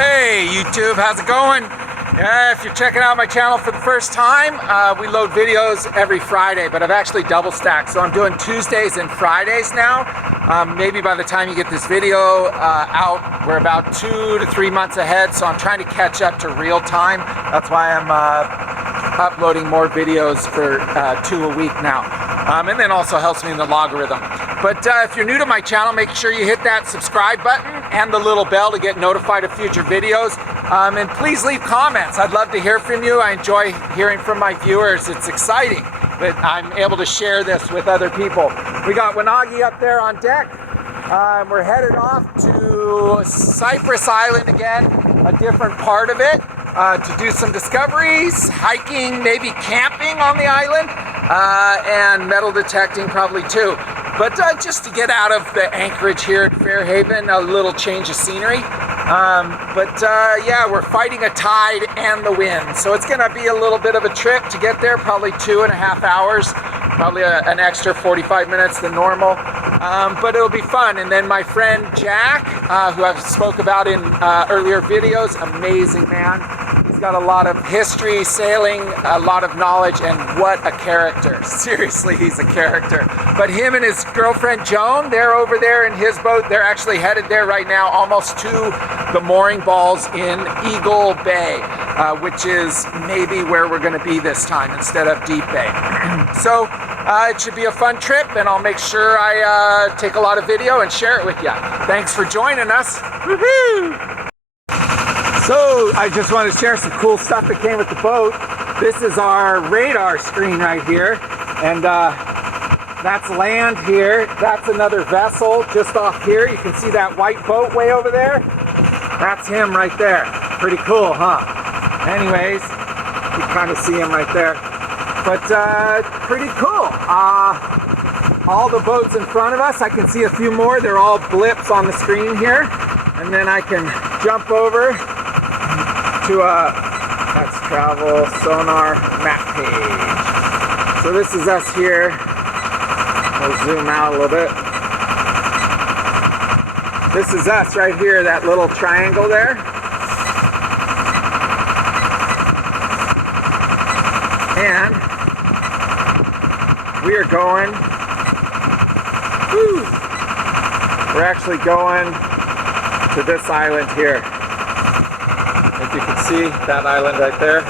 Hey YouTube, how's it going? Yeah, if you're checking out my channel for the first time, we load videos every Friday, but I've actually double stacked. So I'm doing Tuesdays and Fridays now. Maybe by the time you get this video out, we're about 2 to 3 months ahead. So I'm trying to catch up to real time. That's why I'm uploading more videos for 2 a week now. And then also helps me in the logarithm. But if you're new to my channel, make sure you hit that subscribe button and the little bell to get notified of future videos. And please leave comments. I'd love to hear from you. I enjoy hearing from my viewers. It's exciting that I'm able to share this with other people. We got Wanagi up there on deck. We're headed off to Cypress Island again, a different part of it, to do some discoveries, hiking, maybe camping on the island, and metal detecting probably too. But just to get out of the anchorage here at Fairhaven, a little change of scenery. Yeah, we're fighting a tide and the wind, so it's going to be a little bit of a trip to get there, probably 2.5 hours, probably an extra 45 minutes than normal, but it'll be fun. And then my friend Jack, who I've spoke about in earlier videos, amazing man. He's got a lot of history, sailing, a lot of knowledge, and what a character. Seriously, he's a character. But him and his girlfriend Joan, they're over there in his boat. They're actually headed there right now, almost to the mooring balls in Eagle Bay, which is maybe where we're going to be this time instead of Deep Bay. So it should be a fun trip, and I'll make sure I take a lot of video and share it with you. Thanks for joining us. Woohoo! So I just want to share some cool stuff that came with the boat. This is our radar screen right here, and that's land here. That's another vessel just off here. You can see that white boat way over there. That's him right there. Pretty cool, huh? Anyways, you kind of see him right there. But pretty cool. All the boats in front of us, I can see a few more. They're all blips on the screen here. And then I can jump over to that's travel sonar map page. So this is us here. We'll zoom out a little bit. This is us right here, that little triangle there. And we are going, we're actually going to this island here. If you can see that island right there,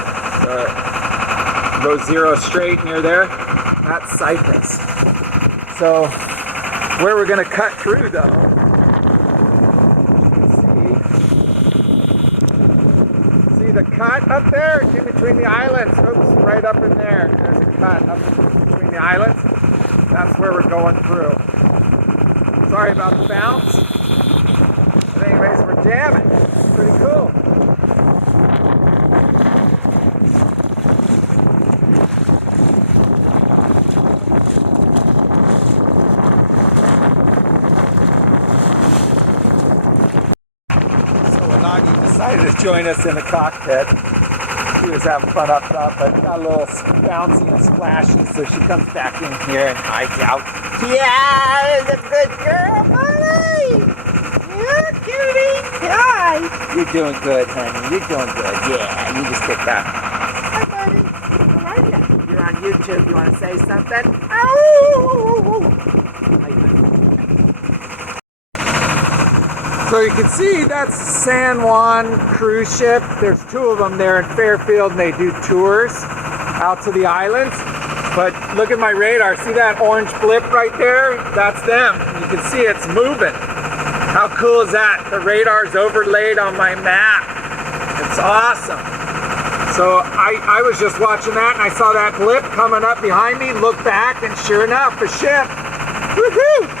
goes 0 straight near there, that's Cypress. So where we're going to cut through though, see the cut up there in between the islands. Oops, right up in there. There's a cut up between the islands. That's where we're going through. Sorry about the bounce. But anyways, we're jamming. It's pretty cool. Decided to join us in the cockpit. She was having fun up top, but got a little bouncy and splashy, so she comes back in here and hides out. Yeah, it's a good girl, buddy. Yeah, cutie. Hi. You're doing good, honey. You're doing good. Yeah, you just kicked out. Hi, buddy. How are you? You're on YouTube. You want to say something? Oh. So you can see that's San Juan cruise ship. There's 2 of them there in Fairfield, and they do tours out to the islands. But look at my radar. See that orange blip right there? That's them. You can see it's moving. How cool is that? The radar's overlaid on my map. It's awesome. So I was just watching that, and I saw that blip coming up behind me. Looked back, and sure enough, a ship. Woohoo!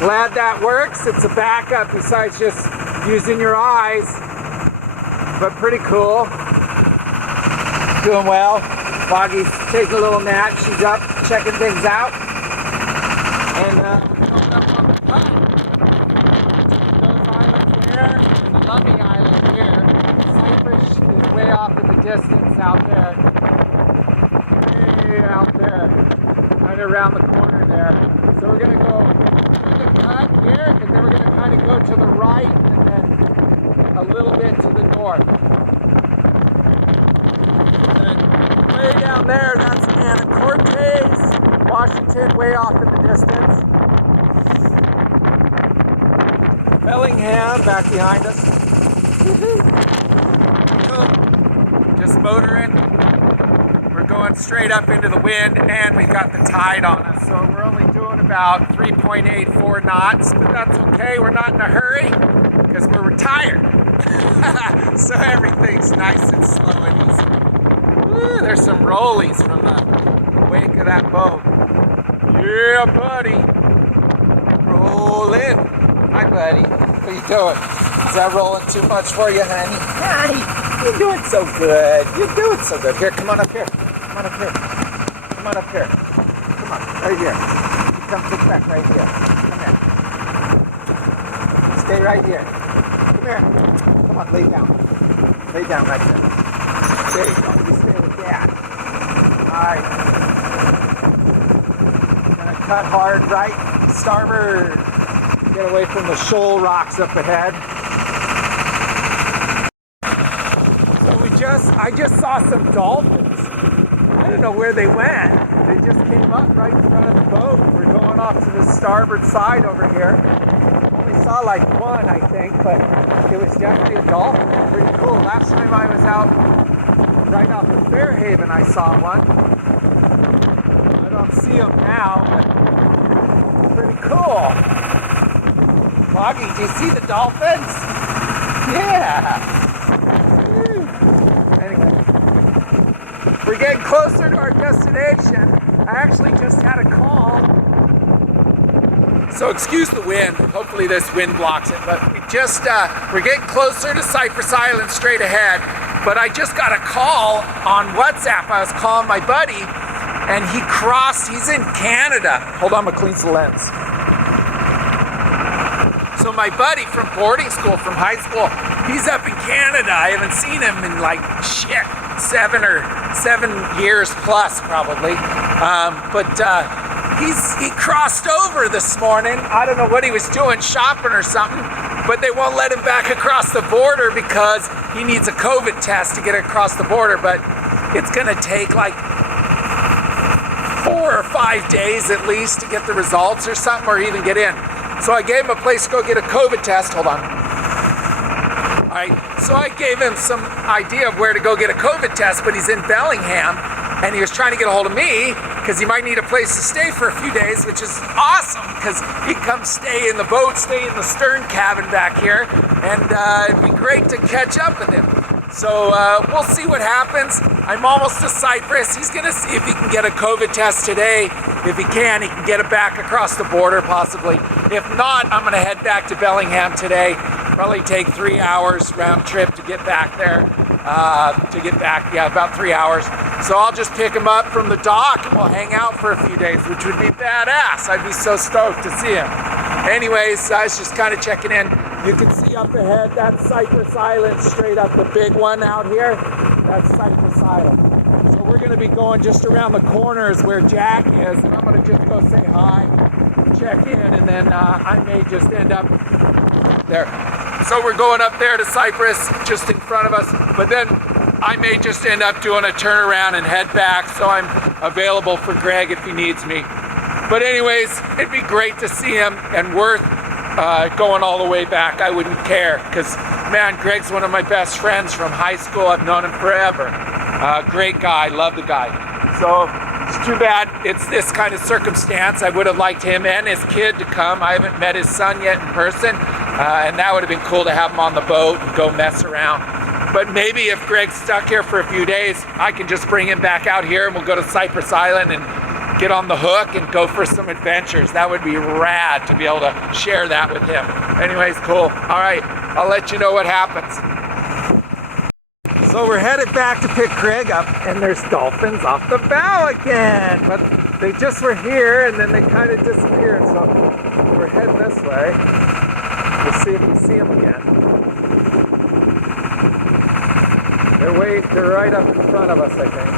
Glad that works. It's a backup besides just using your eyes. But pretty cool. Doing well. Boggy's taking a little nap. She's up checking things out. And coming up on the cut. Those islands there. The Lummi Island here. Cypress is way off in the distance out there. Way out there. Right around the corner there. So we're going to go cut here, and then we're going to kind of go to the right and then a little bit to the north. And way down there, that's Anacortes, Washington, way off in the distance. Bellingham back behind us. Just motoring. We're going straight up into the wind, and we got the tide on us, so we're only doing about 3.84 knots, but that's okay. We're not in a hurry because we're retired. So everything's nice and slow and easy. Woo, there's some rollies from the wake of that boat. Yeah, buddy. Rolling. Hi, buddy. What are you doing? Is that rolling too much for you, honey? Hi. You're doing so good. You're doing so good. Here, come on up here. Come on up here. Come on up here. Come on, right here. You come sit back right here. Come here. Stay right here. Come here. Come on, lay down. Lay down right there. There you go. You stay with Dad. Alright. Gonna cut hard right, starboard. Get away from the shoal rocks up ahead. I just saw some dolphins. I don't know where they went. They just came up right in front of the boat. We're going off to the starboard side over here. Only saw like one, I think, but it was definitely a dolphin. Pretty cool. Last time I was out right off of Fairhaven, I saw one. I don't see them now, but pretty cool. Foggy, do you see the dolphins? Yeah. We're getting closer to our destination. I actually just had a call. So excuse the wind. Hopefully this wind blocks it. But we're getting closer to Cypress Island straight ahead. But I just got a call on WhatsApp. I was calling my buddy, and he's in Canada. Hold on, I'm gonna clean the lens. So my buddy from boarding school, from high school, he's up in Canada. I haven't seen him in like 7 years plus probably. He crossed over this morning. I don't know what he was doing, shopping or something, but they won't let him back across the border because he needs a COVID test to get across the border, but it's gonna take like 4 or 5 days at least to get the results or something, or even get in. So I gave him a place to go get a COVID test. Hold on. All right, so I gave him some idea of where to go get a COVID test, but he's in Bellingham, and he was trying to get a hold of me because he might need a place to stay for a few days, which is awesome because he can come stay in the boat, stay in the stern cabin back here, and it'd be great to catch up with him. So we'll see what happens. I'm almost to Cyprus. He's gonna see if he can get a COVID test today. If he can get it back across the border possibly. If not, I'm gonna head back to Bellingham today. Probably take 3 hours round trip to get back there. About 3 hours. So I'll just pick him up from the dock and we'll hang out for a few days, which would be badass. I'd be so stoked to see him. Anyways, I was just kind of checking in. You can see up ahead, that's Cypress Island, straight up the big one out here. That's Cypress Island. So we're gonna be going just around the corners where Jack is, and I'm gonna just go say hi, check in, and then I may just end up there. So we're going up there to Cypress, just in front of us, but then I may just end up doing a turnaround and head back, so I'm available for Greg if he needs me. But anyways, it'd be great to see him, and worth going all the way back. I wouldn't care, because man, Greg's one of my best friends from high school. I've known him forever. Great guy, love the guy. So it's too bad it's this kind of circumstance. I would have liked him and his kid to come. I haven't met his son yet in person, and that would have been cool to have him on the boat and go mess around. But maybe if Greg's stuck here for a few days, I can just bring him back out here and we'll go to Cypress Island and get on the hook and go for some adventures. That would be rad to be able to share that with him. Anyways, cool. All right, I'll let you know what happens. So we're headed back to pick Greg up, and there's dolphins off the bow again. But they just were here and then they kind of disappeared. So we're heading this way. We'll see if we see them again. They're right up in front of us, I think.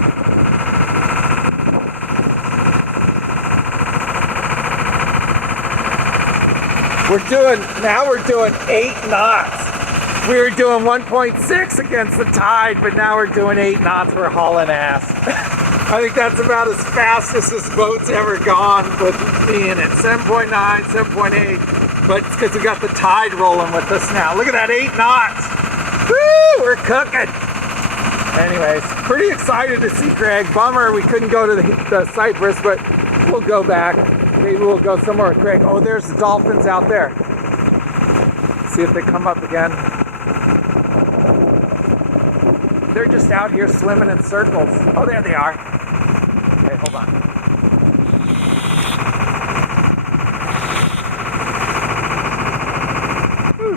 We're doing 8 knots. We were doing 1.6 against the tide, but now we're doing 8 knots. We're hauling ass. I think that's about as fast as this boat's ever gone with me in it. 7.9, 7.8. But it's because we got the tide rolling with us now. Look at that, 8 knots. Woo, we're cooking. Anyways, pretty excited to see Craig. Bummer we couldn't go to the Cypress, but we'll go back. Maybe we'll go somewhere with Craig. Oh, there's the dolphins out there. See if they come up again. They're just out here swimming in circles. Oh, there they are. Okay, hold on. Whew.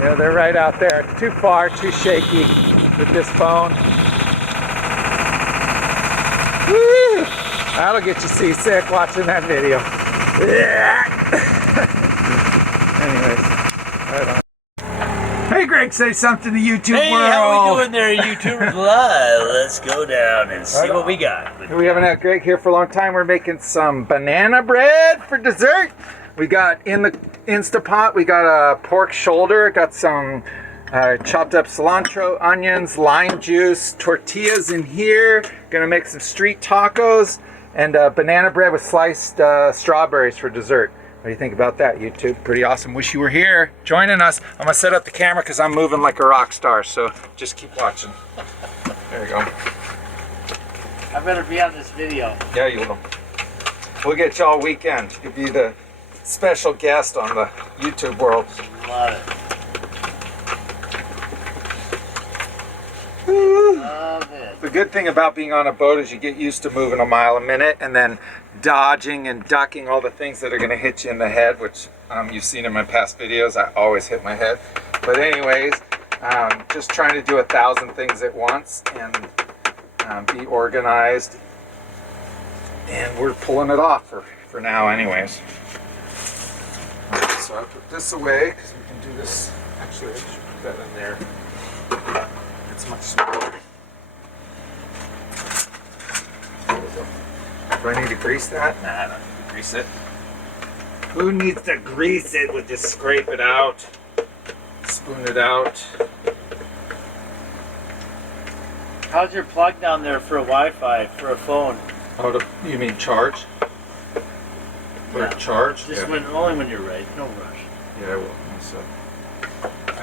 Yeah, they're right out there. It's too far, too shaky with this phone. Woo! That'll get you seasick watching that video. Anyways, right on. Hey Greg, say something to YouTube world. Hey, how we doing there, YouTubers Live? Let's go down and see what we got. We haven't had Greg here for a long time. We're making some banana bread for dessert. We got in the Instapot, we got a pork shoulder, got some chopped up cilantro, onions, lime juice, tortillas in here. Gonna make some street tacos and banana bread with sliced strawberries for dessert. What do you think about that, YouTube? Pretty awesome. Wish you were here joining us. I'm gonna set up the camera because I'm moving like a rock star, so just keep watching. There you go. I better be on this video. Yeah, you will. We'll get you all weekend. You'll be the special guest on the YouTube world. Love it. Love it. The good thing about being on a boat is you get used to moving a mile a minute and then dodging and ducking all the things that are going to hit you in the head, which you've seen in my past videos. I always hit my head. But anyways, just trying to do 1,000 things at once and be organized. And we're pulling it off for now anyways. So I put this away because we can do this. Actually, I should put that in there. It's much smaller. There we go. Do I need to grease that? Nah, I don't need to grease it. Who needs to grease it? We'll just scrape it out, spoon it out. How's your plug down there for a Wi-Fi, for a phone? Oh, you mean charge? For Yeah. charge? Just only when you're ready, no rush. Yeah, I will. So,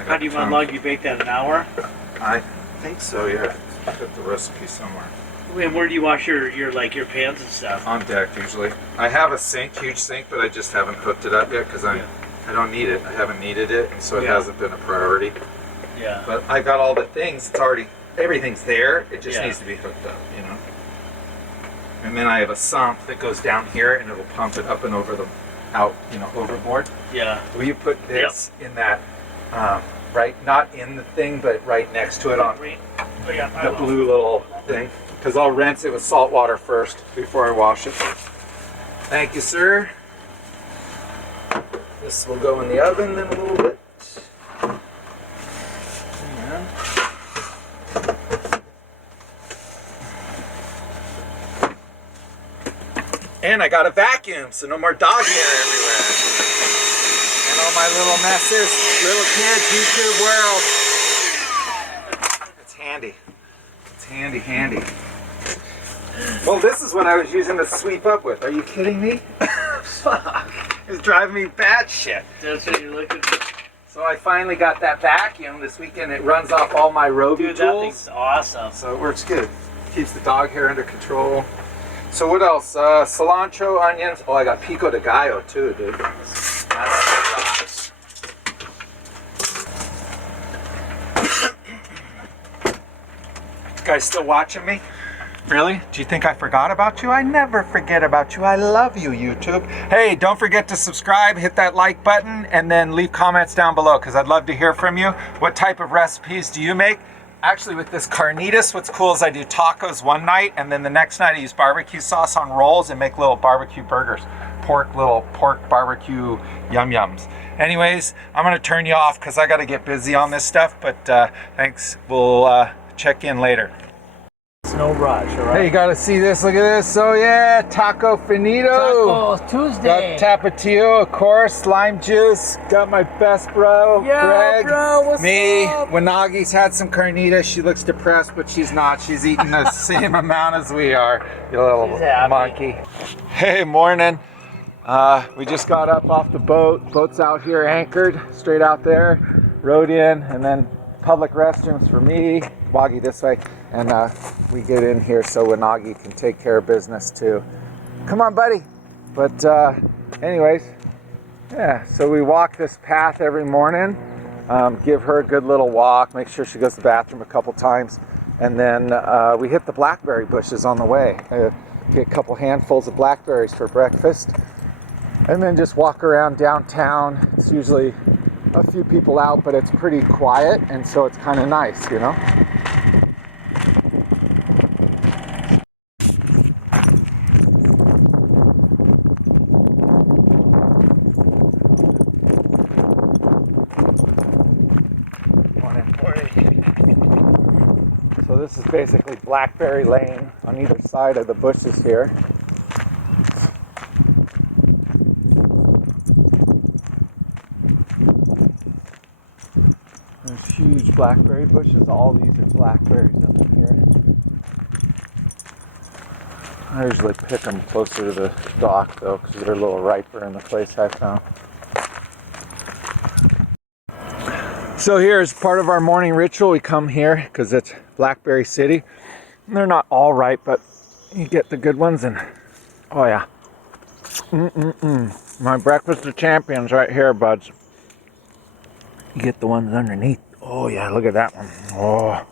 How do you want log? You bake that in an hour? I think so, yeah. I put the recipe somewhere. And where do you wash your pans and stuff? On deck usually. I have a sink, huge sink, but I just haven't hooked it up yet because I don't need it. I haven't needed it, and so it hasn't been a priority. Yeah. But I got all the things. It's already, everything's there. It just needs to be hooked up, you know. And then I have a sump that goes down here, and it'll pump it up and over the overboard. Yeah. Will you put this in that, right, not in the thing, but right next to it on the blue little thing? Because I'll rinse it with salt water first before I wash it. Thank you, sir. This will go in the oven in a little bit. And I got a vacuum, so no more dog hair everywhere. And all my little messes, little kids, YouTube world. It's handy. It's handy, handy. Well, this is what I was using to sweep up with. Are you kidding me? Fuck. It's driving me batshit. That's what you're looking for. So I finally got that vacuum this weekend. It runs off all my Roby Dude, tools. that thing's awesome. So it works good. Keeps the dog hair under control. So what else? Cilantro, onions. Oh, I got pico de gallo too, dude. That's nice. Guys still watching me? Really? Do you think I forgot about you? I never forget about you. I love you, YouTube. Hey, don't forget to subscribe, hit that like button, and then leave comments down below because I'd love to hear from you. What type of recipes do you make? Actually, with this carnitas, what's cool is I do tacos one night, and then the next night I use barbecue sauce on rolls and make little barbecue burgers. Little pork barbecue yum-yums. Anyways, I'm going to turn you off because I got to get busy on this stuff, but thanks. We'll check in later. So no rush, all right? Hey, you gotta see this. Look at this. Oh yeah, taco finito. Tacos Tuesday. Got tapatio, of course, lime juice. Got my best bro, Yo, Greg. bro, what's Me. up? Wanagi's had some carnitas. She looks depressed, but she's not. She's eating the same amount as we are. You little She's happy. monkey. Hey, morning. We just got up off the boat. Boat's out here anchored, straight out there. Rode in, and then public restrooms for me. Wagi this way, and we get in here so Wanagi can take care of business too. Come on, buddy. But anyways, yeah, so we walk this path every morning, give her a good little walk, make sure she goes to the bathroom a couple times, and then we hit the blackberry bushes on the way. Get a couple handfuls of blackberries for breakfast, and then just walk around downtown. It's usually a few people out, but it's pretty quiet, and so it's kind of nice, you know? So this is basically Blackberry Lane on either side of the bushes here. There's huge blackberry bushes. All these are blackberries up in here. I usually pick them closer to the dock though, because they're a little riper in the place I found. So here's part of our morning ritual. We come here because it's Blackberry City. And they're not all ripe, but you get the good ones, and oh yeah. My breakfast of champions right here, buds. You get the ones underneath. Oh yeah, look at that one. Oh,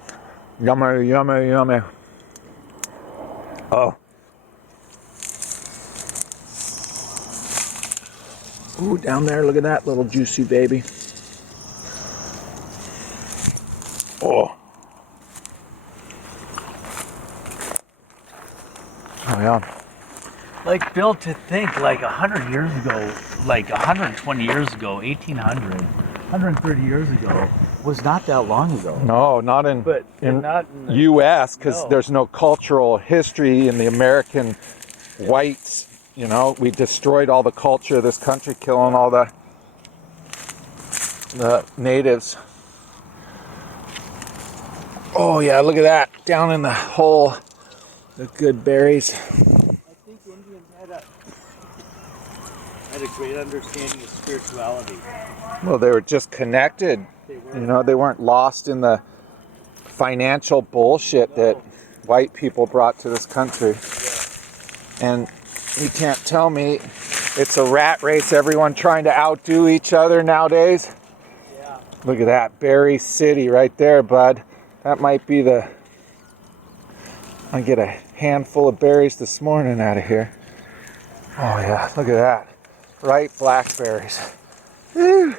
yummy, yummy, yummy. Oh. Ooh, down there, look at that little juicy baby. Oh. Oh yeah. Like, Bill, to think, like 100 years ago, like 120 years ago, 1800, 130 years ago, was not that long ago. No, not in, not in the U.S. because no. there's no cultural history in the American whites. You know, we destroyed all the culture of this country, killing all the natives. Oh yeah, look at that. Down in the hole, the good berries. I think Indians had a great understanding of spirituality. Well, they were just connected. You know, they weren't lost in the financial bullshit that white people brought to this country. And you can't tell me it's a rat race, everyone trying to outdo each other nowadays. Yeah. Look at that, Berry City right there, bud. That might be the... I get a handful of berries this morning out of here. Oh yeah, look at that. Ripe blackberries. Woo.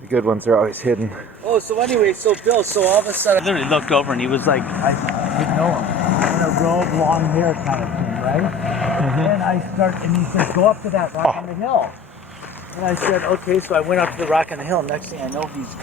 The good ones are always hidden. Oh, so anyway, so Bill, so all of a sudden I literally looked over and he was like, I didn't know him. In a robe, long hair kind of thing, right? And and he said, go up to that rock on the hill. And I said, okay, so I went up to the rock on the hill. Next thing I know, he's